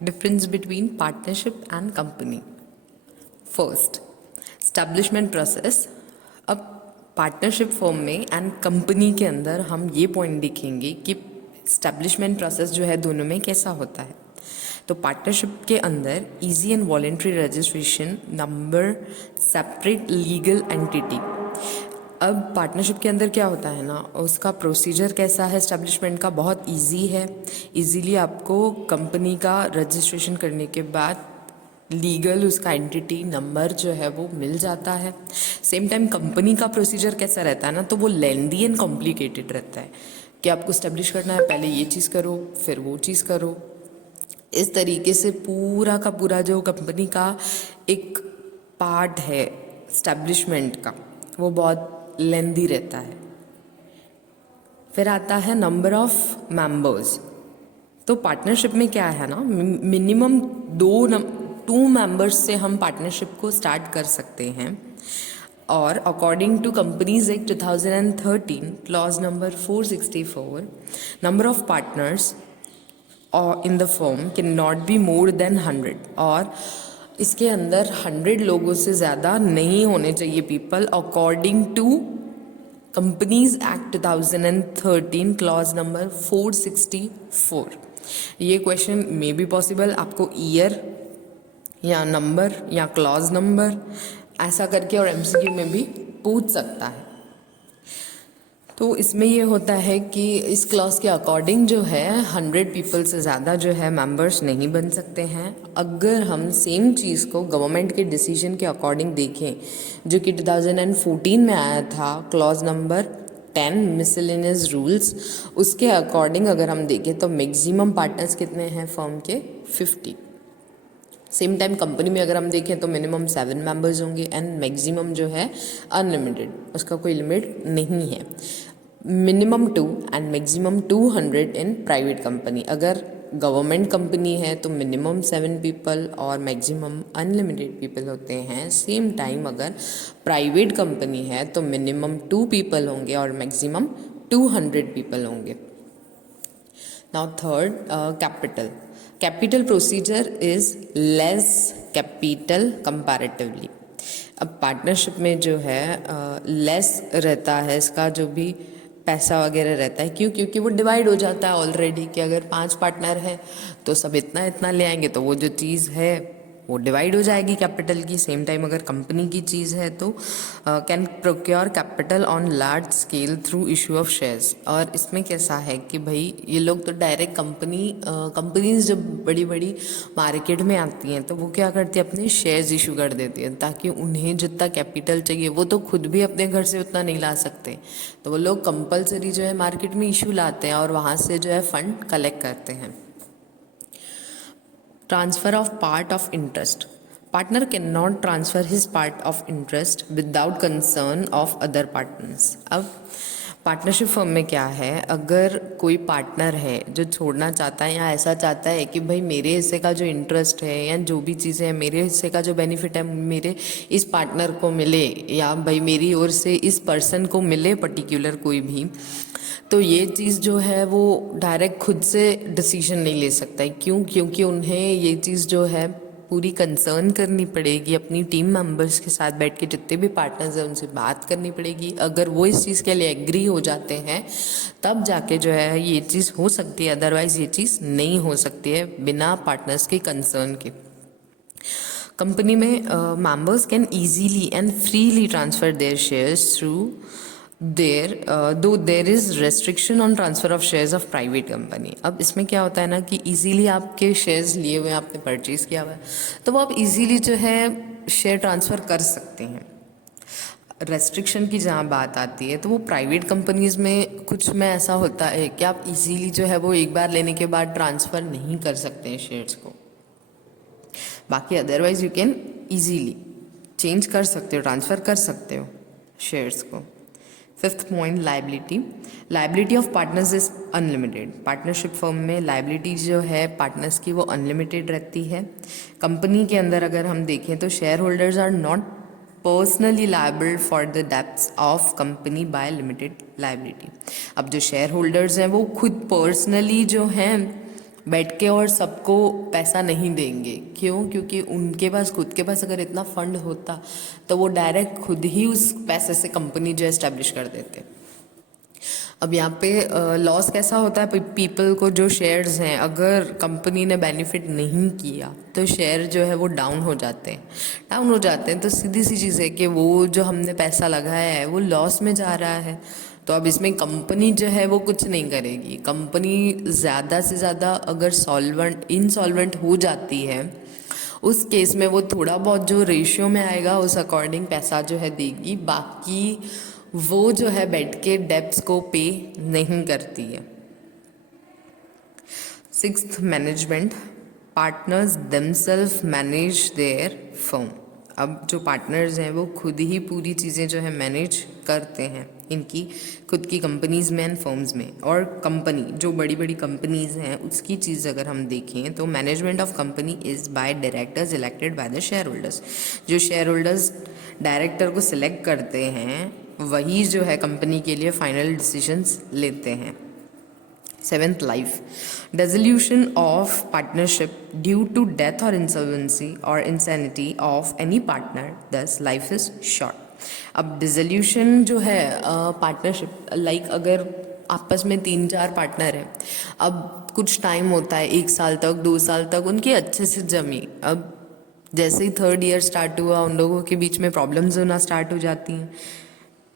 Difference between partnership and company. First, establishment process. अब partnership form में and company के अंदर हम ये पॉइंट देखेंगे कि स्टैब्लिशमेंट प्रोसेस जो है दोनों में कैसा होता है. तो पार्टनरशिप के अंदर easy and voluntary registration, number, separate legal entity. अब पार्टनरशिप के अंदर क्या होता है ना, उसका प्रोसीजर कैसा है एस्टेब्लिशमेंट का, बहुत इजी है. इजीली आपको कंपनी का रजिस्ट्रेशन करने के बाद लीगल उसका एंटिटी नंबर जो है वो मिल जाता है. सेम टाइम कंपनी का प्रोसीजर कैसा रहता है ना, तो वो लेंदी एंड कॉम्प्लिकेटेड रहता है कि आपको स्टैब्लिश करना है, पहले ये चीज़ करो फिर वो चीज़ करो. इस तरीके से पूरा का पूरा जो कंपनी का एक पार्ट है स्टैब्लिशमेंट का, वो बहुत लेंदी रहता है. फिर आता है नंबर ऑफ मेंबर्स. तो पार्टनरशिप में क्या है ना, मिनिमम 2 मेंबर्स से हम पार्टनरशिप को स्टार्ट कर सकते हैं. और according to companies act 2013 clause number 464, number of partners और in the firm can not be more than 100. और इसके अंदर 100 लोगों से ज़्यादा नहीं होने चाहिए people, according to companies act 2013 clause number 464. ये क्वेश्चन मे बी पॉसिबल, आपको ईयर या नंबर या क्लॉज नंबर ऐसा करके और एमसीक्यू में भी पूछ सकता है. तो इसमें ये होता है कि इस क्लॉज के अकॉर्डिंग जो है 100 पीपल से ज़्यादा जो है मेंबर्स नहीं बन सकते हैं. अगर हम सेम चीज़ को गवर्नमेंट के डिसीजन के अकॉर्डिंग देखें जो कि 2014 में आया था, क्लॉज नंबर 10 मिसलेनियस रूल्स, उसके अकॉर्डिंग अगर हम देखें तो मैक्सिमम पार्टनर्स कितने हैं फर्म के, 50. सेम टाइम कंपनी में अगर हम देखें तो मिनिमम 7 मेंबर्स होंगे एंड मैक्सिमम जो है अनलिमिटेड, उसका कोई लिमिट नहीं है. Minimum 2 and maximum 200 in private company. अगर गवर्नमेंट कंपनी है तो मिनिमम 7 पीपल और मैक्सिमम अनलिमिटेड पीपल होते हैं. सेम टाइम अगर प्राइवेट कंपनी है तो मिनिमम 2 पीपल होंगे और मैक्सिमम 200 पीपल होंगे. Now third, capital. Capital procedure is less capital comparatively. अब पार्टनरशिप में जो है लेस रहता है इसका जो भी पैसा वगैरह रहता है. क्यों? क्योंकि वो डिवाइड हो जाता है ऑलरेडी कि अगर 5 पार्टनर हैं तो सब इतना इतना ले आएंगे तो वो जो चीज़ है वो डिवाइड हो जाएगी कैपिटल की. सेम टाइम अगर कंपनी की चीज़ है तो can procure capital on large scale through issue of shares. और इसमें कैसा है कि भाई ये लोग तो डायरेक्ट कंपनीज जब बड़ी बड़ी मार्केट में आती हैं तो वो क्या करती है, अपने शेयर्स इशू कर देती है ताकि उन्हें जितना कैपिटल चाहिए वो तो खुद भी अपने घर से उतना नहीं ला सकते, तो वो लोग कंपलसरी जो है मार्केट में इशू लाते हैं और वहाँ से जो है फंड कलेक्ट करते हैं. Transfer of part of interest. Partner cannot transfer his part of interest without concern of other partners. अब पार्टनरशिप फर्म में क्या है, अगर कोई पार्टनर है जो छोड़ना चाहता है या ऐसा चाहता है कि भाई मेरे हिस्से का जो इंटरेस्ट है या जो भी चीज़ें हैं, मेरे हिस्से का जो बेनिफिट है मेरे इस पार्टनर को मिले या भाई मेरी ओर से इस पर्सन को मिले पर्टिकुलर कोई भी, तो ये चीज़ जो है वो डायरेक्ट खुद से डिसीजन नहीं ले सकता है. क्यों? क्योंकि उन्हें ये चीज़ जो है पूरी कंसर्न करनी पड़ेगी, अपनी टीम मेंबर्स के साथ बैठ के जितने भी पार्टनर्स हैं उनसे बात करनी पड़ेगी. अगर वो इस चीज़ के लिए एग्री हो जाते हैं तब जाके जो है ये चीज़ हो सकती है, अदरवाइज़ ये चीज़ नहीं हो सकती है बिना पार्टनर्स के कंसर्न के. कंपनी में members can easily and freely transfer there shares through though there is restriction on transfer of shares of private company. अब इसमें क्या होता है ना कि इजीली आपके शेयर्स लिए हुए हैं, आपने परचेज किया हुआ है, तो वो आप इजीली जो है शेयर ट्रांसफ़र कर सकते हैं. रेस्ट्रिक्शन की जहाँ बात आती है तो वो प्राइवेट कंपनीज़ में कुछ में ऐसा होता है कि आप इजीली जो है वो एक बार लेने के बाद ट्रांसफ़र नहीं कर सकते हैं शेयर्स को. बाकी otherwise you can easily change कर सकते हो, ट्रांसफ़र कर सकते हो शेयर्स को. Fifth point, liability. Liability of partners is unlimited. Partnership firm में लाइबिलिटी जो है पार्टनर्स की वो अनलिमिटेड रहती है. कंपनी के अंदर अगर हम देखें तो shareholders are not personally liable for the debts of company by limited liability. अब जो शेयर होल्डर्स हैं वो खुद पर्सनली जो हैं बैठ के और सबको पैसा नहीं देंगे। क्यों? क्योंकि उनके पास खुद के पास अगर इतना फंड होता तो वो डायरेक्ट खुद ही उस पैसे से कंपनी जो एस्टेब्लिश कर देते। अब यहाँ पे लॉस कैसा होता है, पीपल को जो शेयर्स हैं, अगर कंपनी ने बेनिफिट नहीं किया तो शेयर जो है वो डाउन हो जाते हैं। डाउन हो जाते हैं तो सीधी सी चीज़ है कि वो जो हमने पैसा लगाया है वो लॉस में जा रहा है। तो अब इसमें कंपनी जो है वो कुछ नहीं करेगी। कंपनी ज़्यादा से ज़्यादा अगर इंसॉल्वेंट हो जाती है, उस केस में वो थोड़ा बहुत जो रेशियो में आएगा उस अकॉर्डिंग पैसा जो है देगी, बाकी वो जो है बैठ के डेब्ट्स को पे नहीं करती है। Sixth, management. Partners themselves manage their firm. अब जो पार्टनर्स हैं वो खुद ही पूरी चीज़ें जो है मैनेज करते हैं इनकी खुद की कंपनीज़ में एंड फर्म्स में। और कंपनी जो बड़ी बड़ी कंपनीज़ हैं उसकी चीज़ अगर हम देखें तो management of company is by directors elected by the share holders. जो शेयर होल्डर्स डायरेक्टर को सिलेक्ट करते हैं वही जो है कंपनी के लिए फाइनल डिसीजंस लेते हैं। Seventh, life. Dissolution of partnership due to death और इंसॉल्वेंसी और insanity of any partner, thus life is short. अब डिसोल्यूशन जो है पार्टनरशिप, लाइक अगर आपस में 3-4 पार्टनर हैं, अब कुछ टाइम होता है 1 साल तक 2 साल तक उनकी अच्छे से जमी। अब जैसे ही 3rd ईयर स्टार्ट हुआ उन लोगों के बीच में प्रॉब्लम्स होना स्टार्ट हो जाती हैं।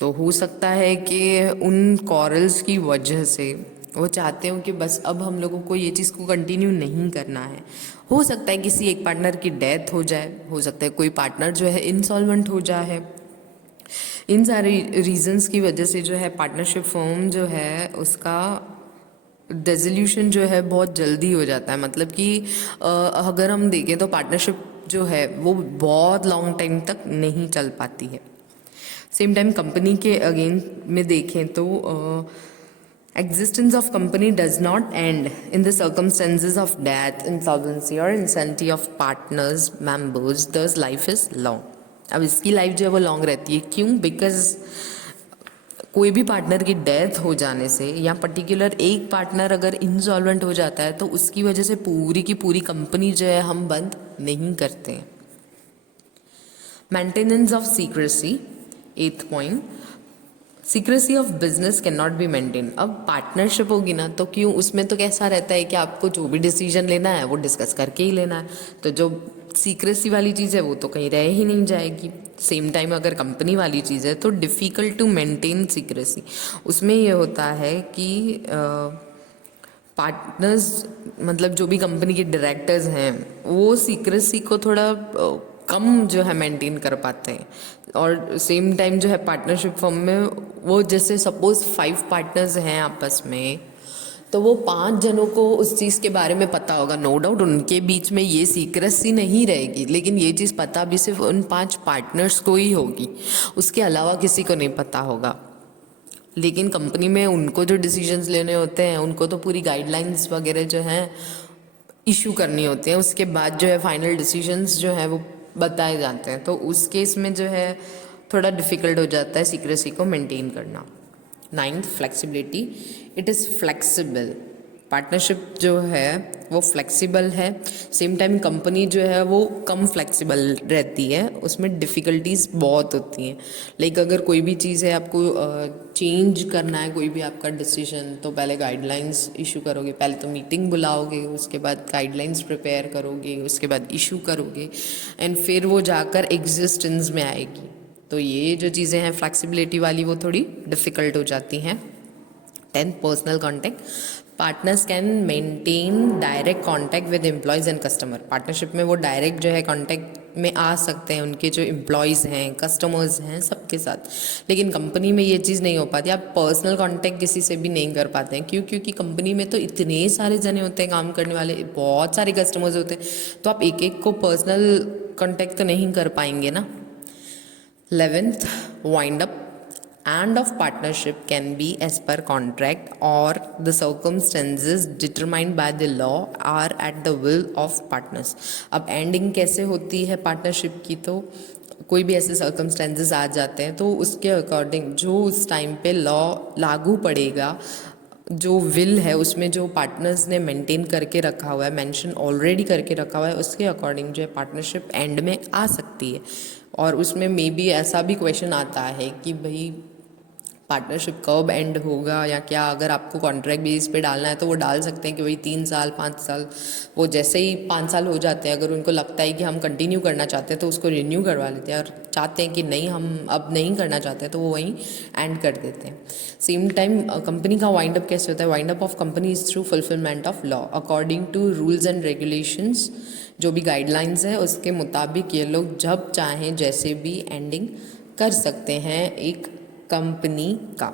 तो हो सकता है कि उन कॉरल्स की वजह से वो चाहते हो कि बस अब हम लोगों को ये चीज़ को कंटिन्यू नहीं करना है। हो सकता है किसी एक पार्टनर की डेथ हो जाए, हो सकता है कोई पार्टनर जो है इंसॉल्वेंट हो जाए। इन सारे रीजंस की वजह से जो है पार्टनरशिप फॉर्म जो है उसका डिसोल्यूशन जो है बहुत जल्दी हो जाता है। मतलब कि अगर हम देखें तो पार्टनरशिप जो है वो बहुत लॉन्ग टाइम तक नहीं चल पाती है। सेम टाइम कंपनी के अगेन में देखें तो existence of company does not end in the circumstances of death, insolvency or insanity of partners, members, thus life is long। अब इसकी लाइफ जो है वो लॉन्ग रहती है। क्यों? बिकॉज कोई भी पार्टनर की डेथ हो जाने से या पर्टिकुलर एक पार्टनर अगर इंसॉल्वेंट हो जाता है तो उसकी वजह से पूरी की पूरी कंपनी जो है हम बंद नहीं करते हैं। Maintenance of secrecy, 8th point. Secrecy of business can not be maintain. अब पार्टनरशिप होगी ना तो क्यों, उसमें तो कैसा रहता है कि आपको जो भी डिसीजन लेना है वो डिस्कस करके ही लेना है। तो जो सीक्रेसी वाली चीज़ है वो तो कहीं रह ही नहीं जाएगी। सेम टाइम अगर कंपनी वाली चीज़ है तो डिफ़िकल्ट टू मेंटेन सीक्रेसी। उसमें ये होता है कि पार्टनर्स मतलब जो भी कंपनी के डायरेक्टर्स हैं वो सीक्रेसी को थोड़ा कम जो है मेंटेन कर पाते हैं। और सेम टाइम जो है पार्टनरशिप फर्म में वो जैसे सपोज 5 पार्टनर्स हैं आपस में, तो वो 5 जनों को उस चीज़ के बारे में पता होगा। नो डाउट उनके बीच में ये सीक्रेसी नहीं रहेगी, लेकिन ये चीज़ पता भी सिर्फ उन 5 पार्टनर्स को ही होगी, उसके अलावा किसी को नहीं पता होगा। लेकिन कंपनी में उनको जो डिसीजंस लेने होते हैं उनको तो पूरी गाइडलाइंस वगैरह जो हैं इशू करनी होती हैं, उसके बाद जो है फाइनल डिसीजंस जो है वो बताए जाते हैं। तो उस केस में जो है थोड़ा डिफ़िकल्ट हो जाता है सीक्रेसी को मेंटेन करना। 9th, flexibility. It is flexible. Partnership जो है वो फ्लेक्सिबल है। सेम टाइम कंपनी जो है वो कम फ्लेक्सिबल रहती है, उसमें डिफ़िकल्टीज़ बहुत होती हैं। लाइक अगर कोई भी चीज़ है आपको चेंज करना है, कोई भी आपका डिसीजन, तो पहले गाइडलाइंस इशू करोगे, पहले तो मीटिंग बुलाओगे, उसके बाद गाइडलाइंस प्रिपेयर करोगे, उसके बाद इशू करोगे एंड फिर वो जाकर एग्जिस्टेंस में आएगी। तो ये जो चीज़ें हैं फ्लेक्सिबिलिटी वाली वो थोड़ी डिफ़िकल्ट हो जाती हैं। 10th, personal contact. Partners can maintain direct contact with employees and customer. Partnership में वो डायरेक्ट जो है कॉन्टैक्ट में आ सकते हैं उनके जो एम्प्लॉयज़ हैं, कस्टमर्स हैं, सबके साथ। लेकिन कंपनी में ये चीज़ नहीं हो पाती, आप पर्सनल कॉन्टैक्ट किसी से भी नहीं कर पाते हैं। क्यों? क्योंकि कंपनी में तो इतने सारे जने होते हैं काम करने वाले, बहुत सारे कस्टमर्स होते हैं, तो आप एक एक को पर्सनल कॉन्टैक्ट तो नहीं कर पाएंगे ना। 11th, wind up and of partnership can be as per contract or the circumstances determined by the law are at the will of partners। अब एंडिंग कैसे होती है पार्टनरशिप की, तो कोई भी ऐसे सर्कमस्टेंसेस आ जाते हैं तो उसके अकॉर्डिंग जो उस टाइम पे लॉ लागू पड़ेगा, जो विल है उसमें जो पार्टनर्स ने मेंटेन करके रखा हुआ है, मेंशन ऑलरेडी करके रखा हुआ है, उसके अकॉर्डिंग जो है पार्टनरशिप एंड में आ सकती है। और उसमें मे बी ऐसा भी क्वेश्चन आता है कि भाई पार्टनरशिप कब एंड होगा या क्या, अगर आपको कॉन्ट्रैक्ट बेस पे डालना है तो वो डाल सकते हैं कि भाई 3 साल 5 साल, वो जैसे ही 5 साल हो जाते हैं अगर उनको लगता है कि हम कंटिन्यू करना चाहते हैं तो उसको रिन्यू करवा लेते हैं, और चाहते हैं कि नहीं हम अब नहीं करना चाहते तो वो वहीं एंड कर देते हैं। सेम टाइम कंपनी का वाइंड अप कैसे होता है? Wind up of company is through fulfilment of law according to rules and regulations. जो भी गाइडलाइंस है उसके मुताबिक ये लोग जब चाहें जैसे भी एंडिंग कर सकते हैं एक कंपनी का।